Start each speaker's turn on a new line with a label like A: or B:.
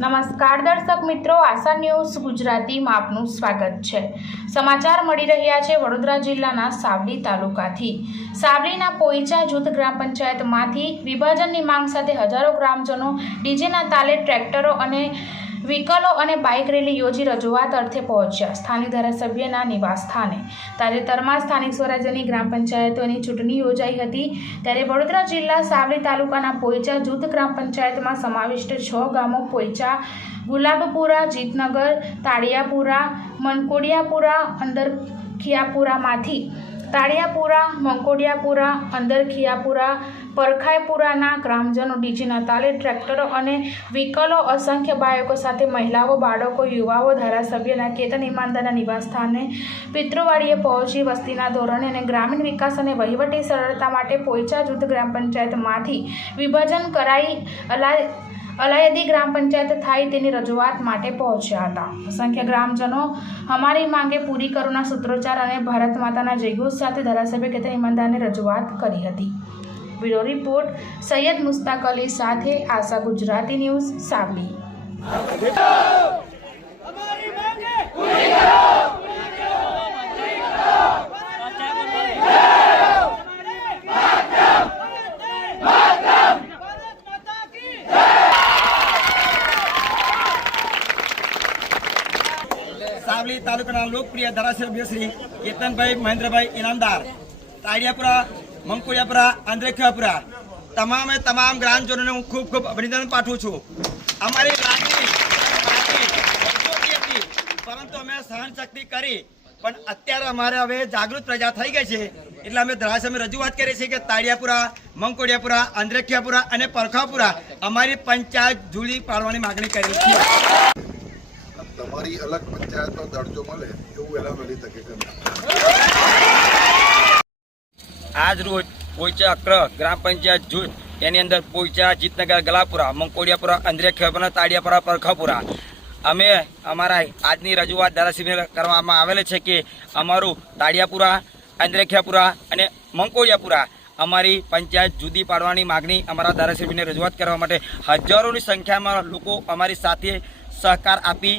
A: નમસ્કાર દર્શક મિત્રો, આશા ન્યૂઝ ગુજરાતીમાં આપનું સ્વાગત છે. સમાચાર મળી રહ્યા છે વડોદરા જિલ્લાના સાવલી તાલુકાથી. સાવલીના પોઈચા જૂથ ગ્રામ પંચાયતમાંથી વિભાજનની માંગ સાથે હજારો ગ્રામજનો ડીજેના તાલે ટ્રેક્ટરો અને વ્હીકલો અને બાઇક રેલી યોજી રજૂઆત અર્થે પહોંચ્યા. સ્થાનિક ધારાસભ્યના નિવાસ સ્થાને તાજેતરમાં સ્થાનિક સ્વરાજ્યની ગ્રામ પંચાયતોની ચૂંટણી યોજાઈ હતી. ત્યારે વડોદરા જિલ્લા સાવલી તાલુકાના પોઈચા જૂથ ગ્રામ પંચાયતમાં સમાવિષ્ટ છ ગામો પોઈચા, ગુલાબપુરા, જીતનગર, તાળિયાપુરા, મનકોડિયાપુરા, અંદરખિયાપુરામાંથી તાળિયાપુરા, મંકોડિયાપુરા, અંદરખિયાપુરા, પરખાઈપુરાના ગ્રામજનો, ડીજીના તાલે ટ્રેક્ટરો અને વ્હીકલો, અસંખ્ય બાળકો સાથે મહિલાઓ, બાળકો, યુવાઓ, ધારાસભ્યના કેતન ઇમાનદારના નિવાસસ્થાને પિતૃવાડીએ પહોંચી વસ્તીના ધોરણે અને ગ્રામીણ વિકાસ અને વહીવટી સરળતા માટે પોઈચા જૂથ ગ્રામ પંચાયતમાંથી વિભાજન કરાઈ અલાયદી ગ્રામ પંચાયત થાય તેની રજૂઆત માટે પહોંચ્યા હતા. અસંખ્ય ગ્રામજનો અમારી માંગે પૂરી કરોના સૂત્રોચ્ચાર અને ભારત માતાના જયઘોષ સાથે ધારાસભ્ય કેતન ઈમાનદારને રજૂઆત કરી હતી. બ્યુરો રિપોર્ટ, સૈયદ મુસ્તાક અલી સાથે આશા ગુજરાતી ન્યૂઝ, સાવલી.
B: સાવલી તાલુકાના લોકપ્રિય ધારાસભ્ય શ્રી કેતનભાઈ, મહેન્દ્રભાઈ ઇનામદાર તાળિયાપુરા મંકોડિયાપુરા આંદ્રેખિયાપુરા તમામે તમામ ગ્રામજનોને હું ખૂબ ખૂબ અભિનંદન પાઠવું છું. અમારી પરંતુ અમે સહનશક્તિ કરી, પણ અત્યારે અમારે હવે જાગૃત પ્રજા થઈ ગઈ છે. એટલે અમે ધારાસભ્ય રજૂઆત કરીએ છીએ કે તાળિયાપુરા મંકોડિયાપુરા આંદ્રેખિયાપુરા અને પરખાપુરા અમારી પંચાયત જુડી પાડવાની માગણી કરી છે.
C: તમારી અલગ પંચાયતનો દરજ્જો મળે એવું વહેલા વહેલી તકે
D: આજ રોજ પોઈચા અક્ર ગ્રામ પંચાયત જૂથ એની અંદર પોઈચા, જીતનગર, ગલાપુરા, મંકોડિયાપુરા અંદ્રેખેપુરા તાડિયાપુરા, પરખાપુરા. અમે અમારા આજની રજૂઆત ધારાસભ્ય કરવામાં આવેલ છે કે અમારું તાડિયાપુરા અંદ્રેખિયાપુરા અને મંકોડિયાપુરા અમારી પંચાયત જુદી પાડવાની માગણી અમારા ધારાસભ્યને રજૂઆત કરવા માટે હજારોની સંખ્યામાં લોકો અમારી સાથે સહકાર આપી